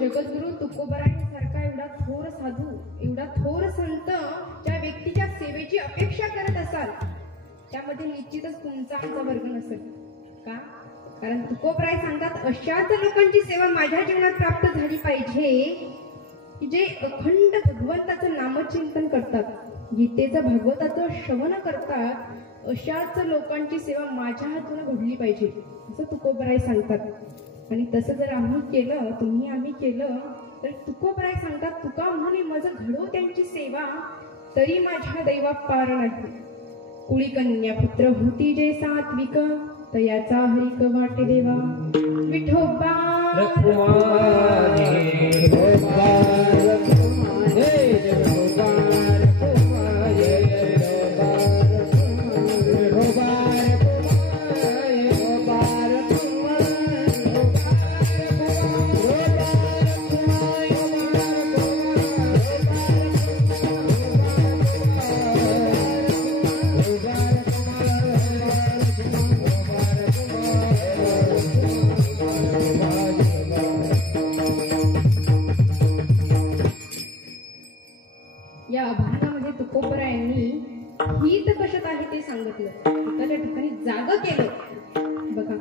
जगद्गुरु तुकोबरायांसारखा एवढा थोर साधू, एवढा थोर संत ज्या व्यक्तीच्या सेवेची अपेक्षा करत असाल त्यामध्ये निश्चितच तुमचा आमचा वर्ग नसेल का? कारण तुकोबराय सांगतात अशाच लोकांची सेवा माझ्या जीवनात प्राप्त झाली पाहिजे की जे अखंड भगवंताचं नामचिंतन करतात, गीतेचं भागवताचं श्रवण करतात, अशाच लोकांची सेवा माझ्या हातून घडली पाहिजे असं तुकोबराय सांगतात. आणि तसं जर आम्ही केलं, आम्ही केलं तर तुकोबराय सांगतात तुका म्हणे मज घडो त्यांची सेवा तरी माझ्या दैवा पार नाही. कुळी कन्या पुत्र होती जे सात्विक तयाचा हरिक वाटे देवा. विठोबा या अभंगामध्ये तुकोबरायांनी हित कशात आहे ते सांगितलं, एखाद्या ठिकाणी जाग केलं. बघा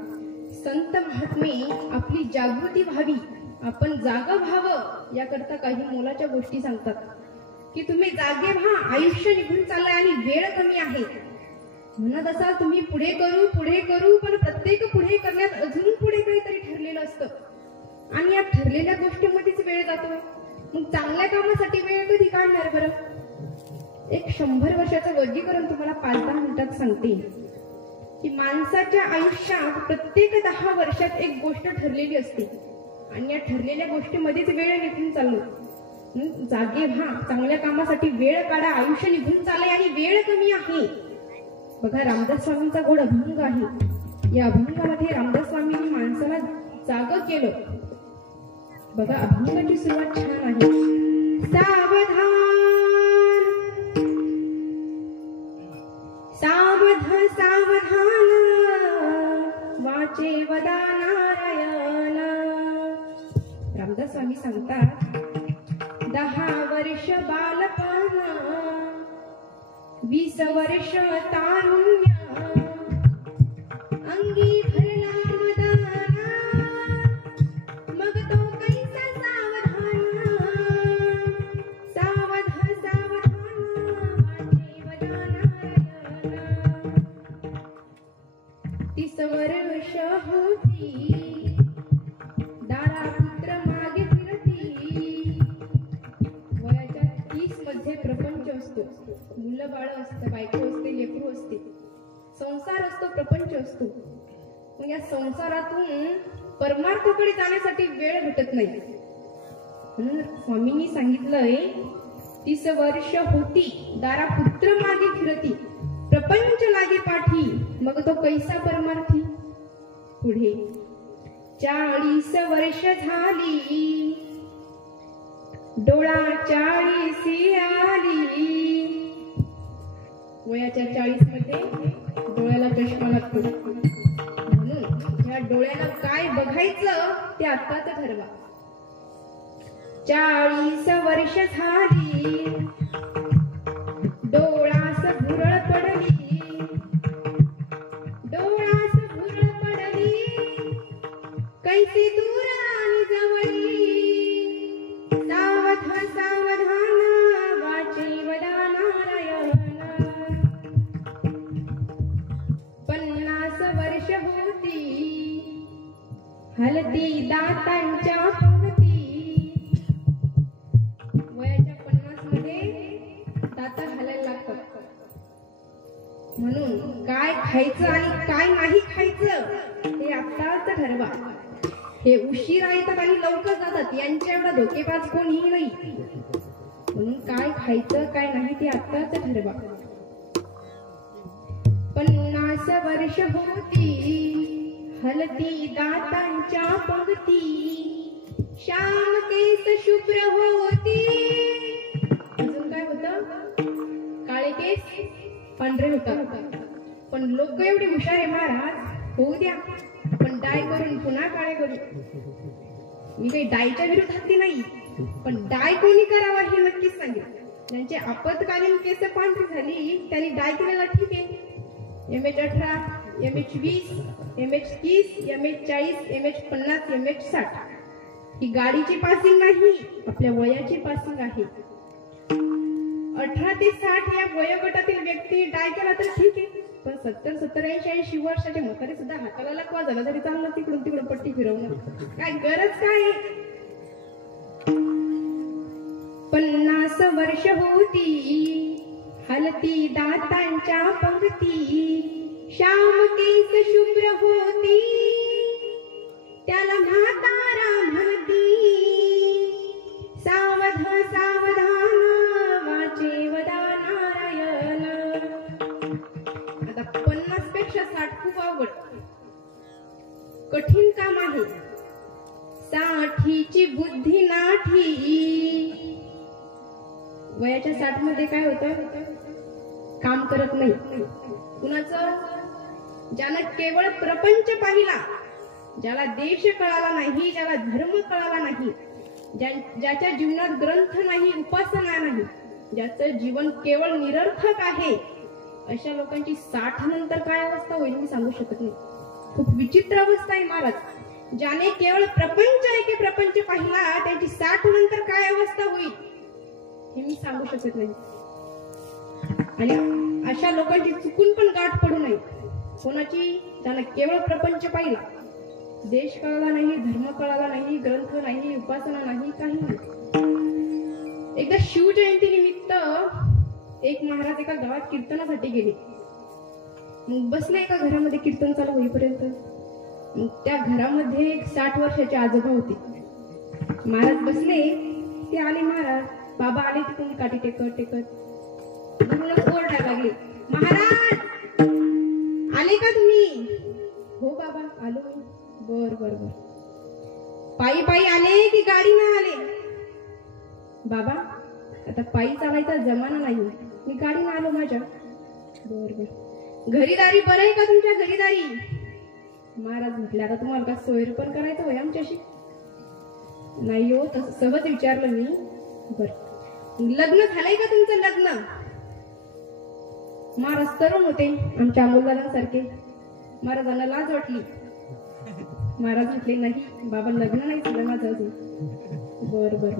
संत महात्मे आपली जागृती व्हावी, आपण जाग व्हावं याकरता काही मोलाच्या गोष्टी सांगतात की तुम्ही जागे व्हा, आयुष्य निघून चाललंय आणि वेळ कमी आहे. म्हणत असाल तुम्ही पुढे करू पण प्रत्येक पुढे करण्यात अजून पुढे काहीतरी ठरलेलं असतं आणि या ठरलेल्या गोष्टीमध्येच वेळ जातो. मग चांगल्या कामासाठी वेळ कधी काढणार बरं? एक 100 वर्षाचं वर्गीकरण तुम्हाला 5-10 मिनिटात सांगते की माणसाच्या आयुष्यात प्रत्येक 10 वर्षात एक गोष्ट ठरलेली असते आणि या ठरलेल्या गोष्टीमध्येच वेळ निघून चाललो. जागे व्हा, चांगल्या कामासाठी वेळ काढा, आयुष्य निघून चाललंय आणि वेळ कमी आहे. बघा रामदास स्वामींचा गोड अभंग आहे. या अभंगामध्ये रामदास स्वामींनी माणसाला जाग केलं. बघा अभंगाची सुरुवात छान आहे. सावधान सावधान सावधान वाचे वदा नारायण. रामदास स्वामी सांगतात 10 वर्ष बालपण 20 वर्ष तारुण्य अंगी भरला मदाना मग तो कैसा सावधान सावधान सावधान वाचे वदा नारायण. 30 वर्ष होती दारा पुत्र मागे फिरती. वयाच्या 30 तिथे प्रपंच असतो, मुलं बाळ असतं, बायको असते, लेकरू असते, संसार असतो, प्रपंच असतो. मग या संसारातून परमार्थाकडे जाण्यासाठी वेळ भेटत नाही. म्हणून स्वामींनी सांगितलंय 30 वर्ष होती दारा पुत्र मागे फिरती, प्रपंच लागे पाठी, मग तो कैसा परमार्थी. पुढे 40 वर्ष झाली डोळा 40 आली. वयाच्या 40 मध्ये डोळ्याला चष्मा लागतो. म्हणून या डोळ्याला काय बघायचं ते आत्ताच ठरवा. 40 वर्ष झाली डोळास भुरळ पडली, डोळास भुरळ पडली, कैसी दूर आणि जवळी, सावध सावधान वाचे वदा नारायण. 50 वर्ष होती हलती दातांच्या पंगती. वयाच्या 50 मध्ये दात हलायला लागतात. म्हणून काय खायचं आणि काय नाही खायचं हे आत्ताच ठरवा. हे उशिरा येतात आणि लवकर जातात, यांच्या एवढा धोकेबाज कोणीही नाही. म्हणून काय खायचं काय नाही ते आत्ताच ठरवा. 50 वर्ष होती हलती दातांच्या पंगती, श्याम केस शुभ्र होती. अजून काय होतं? काळे केस पांढरे होतात. पण लोक एवढे हुशार आहे महाराज, होऊ द्या पण डाय करून पुन्हा काळे करू. मी काही डायच्या विरोधात नाही, पण डाय कोणी करावा हे नक्कीच सांगेल. ज्यांचे आपत्कालीन केस पांढरी झाली त्यांनी डाय केलेला ठीक आहे. MH18, MH20, MH30, MH40, MH50, MH60 ही गाडीची पासिंग नाही, आपल्या वयाची पासिंग आहे. 18 ते 60 या वयोगटातील व्यक्ती डाय केला तर ठीक आहे, पण 70, 80, 80 वर्षाचे म्हातारे सुद्धा हाताला लकवा झाला तरी चांगलं तिकडून तिकडून पट्टी फिरवणं काय गरज काय. 50 वर्ष होती हलती दातांच्या पंगती, श्याम केस शुभ्र होती, त्याला म्हातारा म्हणती, सावध सावधान वाचे वदा नारायण. आता 50 पेक्षा 60 खूप अवघड कठीण काम आहे. 60ची बुद्धी नाठी. वयाच्या 60 मध्ये काय होतं? काम करत नाही. कुणाचं? ज्याला केवळ प्रपंच पाहिला, ज्याला देश कळाला नाही, ज्याला धर्म कळाला नाही, ज्याच्या जीवनात ग्रंथ नाही, उपासना नाही, ज्याचं जीवन केवळ निरर्थक आहे, अशा लोकांची 60 नंतर काय अवस्था होईल मी सांगू शकत नाही. खूप विचित्र अवस्था आहे महाराज. ज्याने केवळ प्रपंच आहे की प्रपंच पाहिला त्यांची 60 नंतर काय अवस्था होईल हे मी सांगू शकत नाही. आणि अशा लोकांची चुकून पण गाठ पडू नये. कोणाची? ज्याने केवळ प्रपंच पाहिला, देश कळाला नाही, धर्म कळाला नाही, ग्रंथ नाही, उपासना नाही, काही नाही. एकदा शिवजयंती निमित्त एक महाराज एका गावात कीर्तनासाठी गेले. मग बसले एका घरामध्ये कीर्तन चालू होईपर्यंत. त्या घरामध्ये एक 60 वर्षाचे आजोबा होते. महाराज बसले, ते आले महाराज, बाबा आले तिकडून काठी टेकत टेकत ओरडायला लागले, महाराज आले का तुम्ही? हो बाबा आलो मी. बर बर बर. पायी पायी आले की गाडीनं आले? बाबा आता पायी चालायचा जमाना नाही, मी गाडीनं आलो माझ्या. बर बर. घरीदारी बरं आहे का तुमच्या घरीदारी? महाराज म्हटले, आता तुम्हाला का सोयर पण करायचं होय आमच्याशी? नाही हो, तसं सहज विचारलं मी. बर. लग्न झालंय का तुमचं? लग्न? महाराज तरुण होते आमच्या अमोलदारांसारखे. महाराजांना लाज वाटली. महाराज म्हटले, नाही बाबा लग्न नाही झालं माझं अजून. बर बर.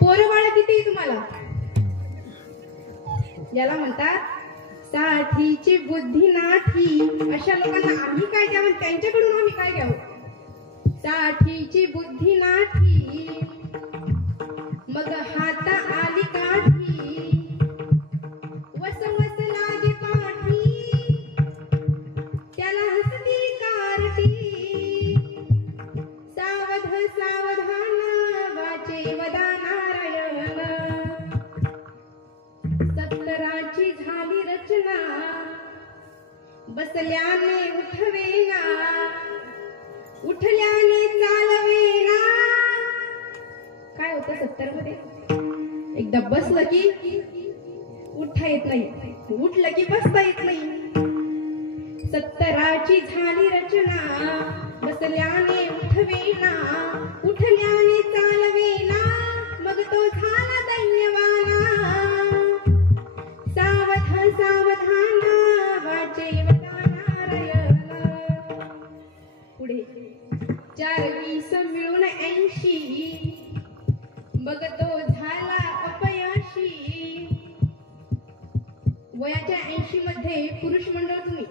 पोरं बाळ किती तुम्हाला? याला म्हणतात 60ची बुद्धी नाठी. अशा लोकांना आम्ही काय द्यावं, त्यांच्याकडून आम्ही काय घ्यावं? 60ची बुद्धी नाठी, मग हात आली काठी, सत्तराची झाली रचना बसल्याने उठवेना उठल्याने चालवेना. काय होतं 70 मध्ये? एकदा बसलं की उठता येत नाही, उठलं की बसता येत नाही. सत्तराची झाली रचना बसल्याने उठवेना उठल्याने चालवेना मग तो झाला दैन्यवाना. सावध सावधान वाचे नारायण. पुढे 4-20 मिळून 80 मग तो झाला अपयशी. वयाच्या 80 मध्ये पुरुष मंडळ तुम्ही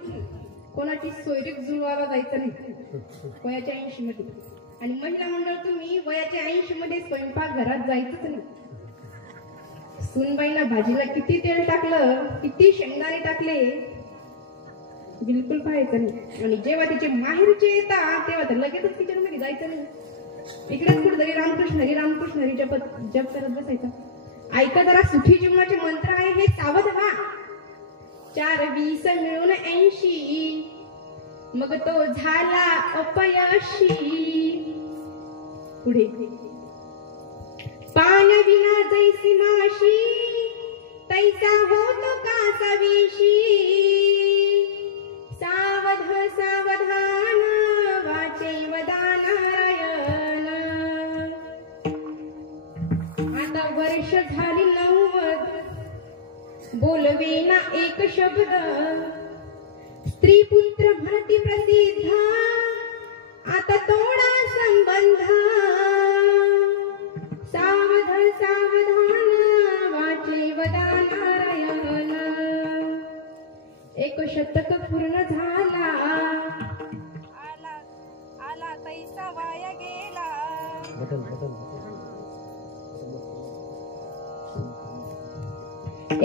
कोणाची सोयरीक जुळवायला जायचं नाही वयाच्या 80 मध्ये. आणि महिला मंडळ तुम्ही वयाच्या 80 मध्ये स्वयंपाक घरात जायचंच नाही. सुनबाईला भाजीला किती तेल टाकलं, किती शेंगदाणे टाकले, बिलकुल पाहायचं नाही. आणि जेव्हा तिचे माहेरचे येतात तेव्हा तर लगेचच किचन मध्ये जायचं नाही. इकडेच कुठेतरी रामकृष्ण हरी जप करत बसायचा. ऐका जरा, सुखी जीवनाचे मंत्र आहे हे, सावध व्हा. 4-20 मिळून 80 मग तो झाला अपयशी. पुढे पाण्याविना जैसी माशी तैसा होतो कासाविशी. सावध सावधान वाचे नारायण. आता वर्ष झाली 90 बोलवेना एक शब्द. स्त्री पुत्र भारती प्रसिद्ध आता तोडा संबंध. सावध सावधान वाचे नारायण. 1 शतक पूर्ण झाला आला तैसा वाया गेला.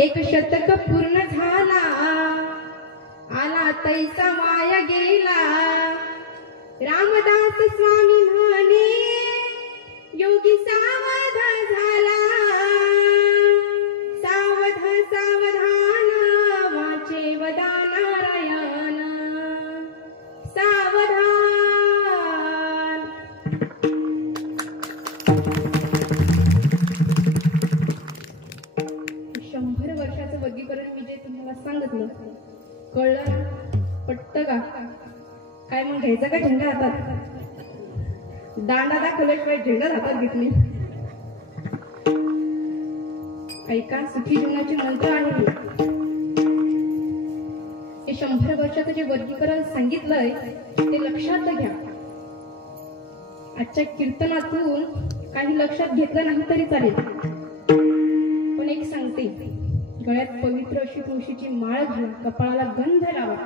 1 शतक पूर्ण झाला आला तैसा वाया गेला. रामदास स्वामी म्हणे योगी सावध झाला. सावध सावधान वाचे नारायण. सावधान. 100 वर्षाचं वर्गीकरण मी जे तुम्हाला सांगितलं कळलं? पटतं का? काय मग घ्यायचा का झेंडा हातात? दांडा दाखवल्याशिवाय झेंडा हातात घेत नाही. ऐका, सुखी जीवनाचे मंत्र आहे हे. 100 वर्षाचं जे वर्गीकरण सांगितलंय ते लक्षात घ्या. आजच्या कीर्तनातून काही लक्षात घेतलं नाही तरी चालेल, पण एक सांगते, गळ्यात पवित्र अशी तुळशीची माळ घाला, कपाळाला गंध लावा.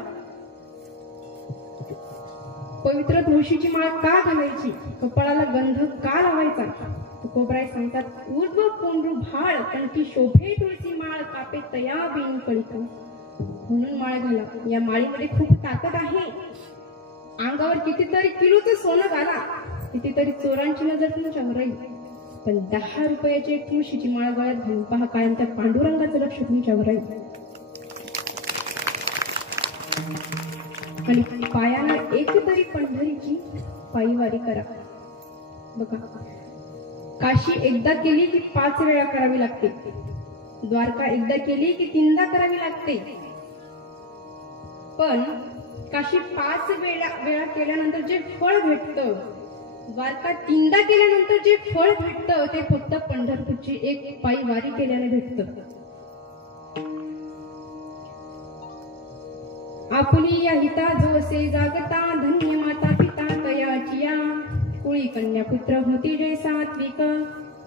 पवित्र तुळशीची माळ का घालायची, कपाळाला गंध का लावायचा? तुकोबराय सांगतात, ऊर्ध्व कोंडू भाळ त्यांची शोभे तुळशी माळ कापे तया बिन कळिका. म्हणून माळ घाला. या माळीमध्ये खूप ताकद आहे. अंगावर कितीतरी किलोचं सोनं घाला, कितीतरी चोरांची नजर तुमच्यावर राहील, पण 10 रुपयाची एक तुळशीची माळ गळ्यात घालून पहा, कायम त्या पांडुरंगाचं लक्ष तुमच्यावर राहील. आणि पायाला एक तरी पंढरीची पायीवारी करा. बघा, काशी एकदा केली की 5 वेळा करावी लागते. द्वारका एकदा केली की 3दा करावी लागते. पण काशी 5 वेळा केल्यानंतर जे फळ भेटतं, द्वारका 3दा केल्यानंतर जे फळ भेटतं ते फक्त पंढरपूरची एक पायीवारी केल्याने भेटतं. आपली या हिता जोसे जागता धन्य माता पिता तयाचिया. कुळी कन्या पुत्र होती जय सात्विक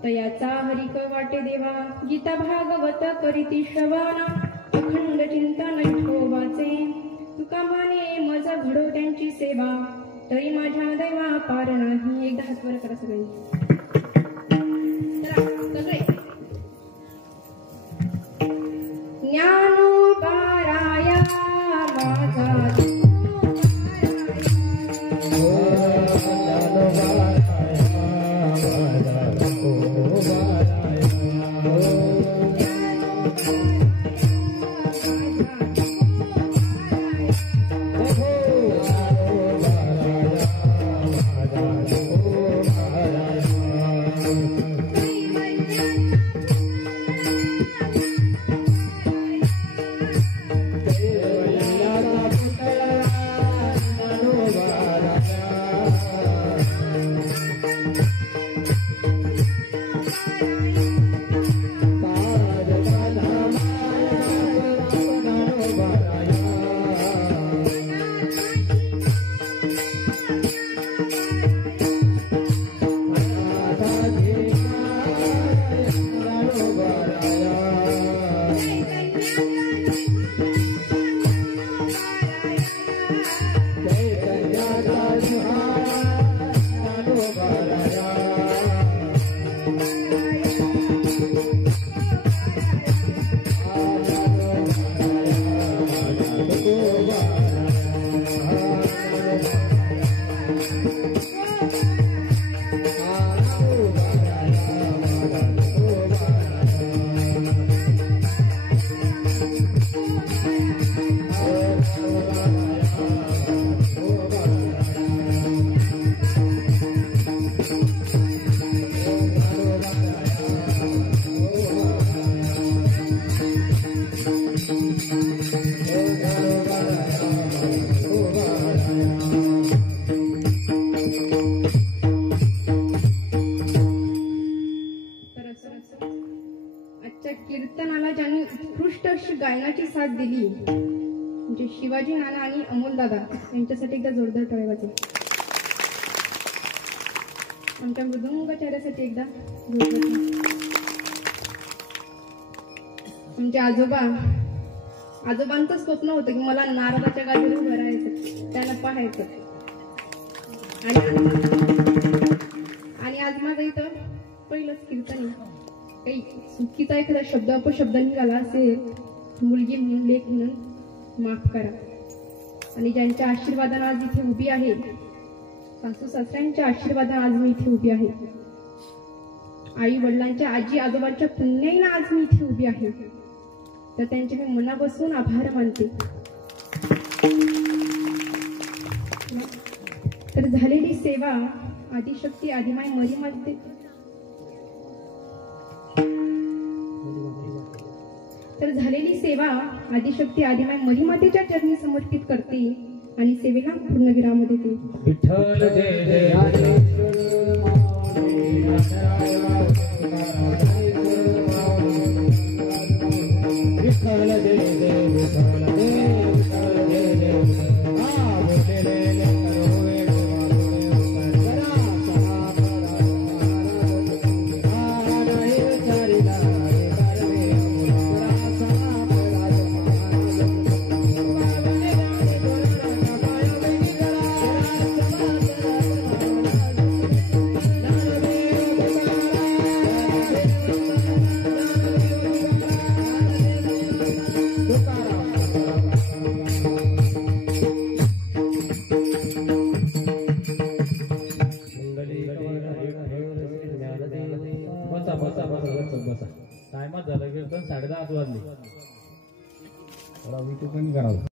तयाचा हरिक वाटे देवा. गीता भागवत करीती श्रवण अखंड चिंतन विठोबाचे. तुका माने मज घडो त्यांची सेवा तरी माझ्या दैवा पार नाही. एकदा हात वर करा सगळे. सगळे ज्ञानोबाराया माझा Oh उत्कृष्ट अशी गायनाची साथ दिली म्हणजे शिवाजी नाना आणि अमोल दादा यांच्यासाठी एकदा जोरदार टाळ्या वाजवा. आमच्या मृदुंगाचार्यासाठी एकदा जोरदार. आमचे आजोबांचं स्वप्न होतं की मला नारदाच्या गादीवर उभं राहायचं, त्यांना पाहायचं. आणि आज माझं इथं पहिलंच कीर्तन काही चुकीचा एखादा शब्द अपशब्द निघाला असेल, मुलगी म्हणून लेख म्हणून माफ करा. आणि ज्यांच्या आशीर्वादाने आज इथे उभी आहे, सासू सासऱ्यांच्या आशीर्वादाने आज मी इथे उभी आहे, आई वडिलांच्या आजी आजोबांच्या पुण्याईने आज मी इथे उभी आहे, तर त्यांचे मी मनापासून आभार मानते. तर झालेली सेवा आदिशक्ती आदिमाय मरी मागते. तर झालेली सेवा आदिशक्ती आदिमाय मरी मातेच्या चरणी समर्पित करते आणि सेवेला पूर्णविराम देते. विठ्ठल जय जय टायमात झालं की 10:30 वाजले.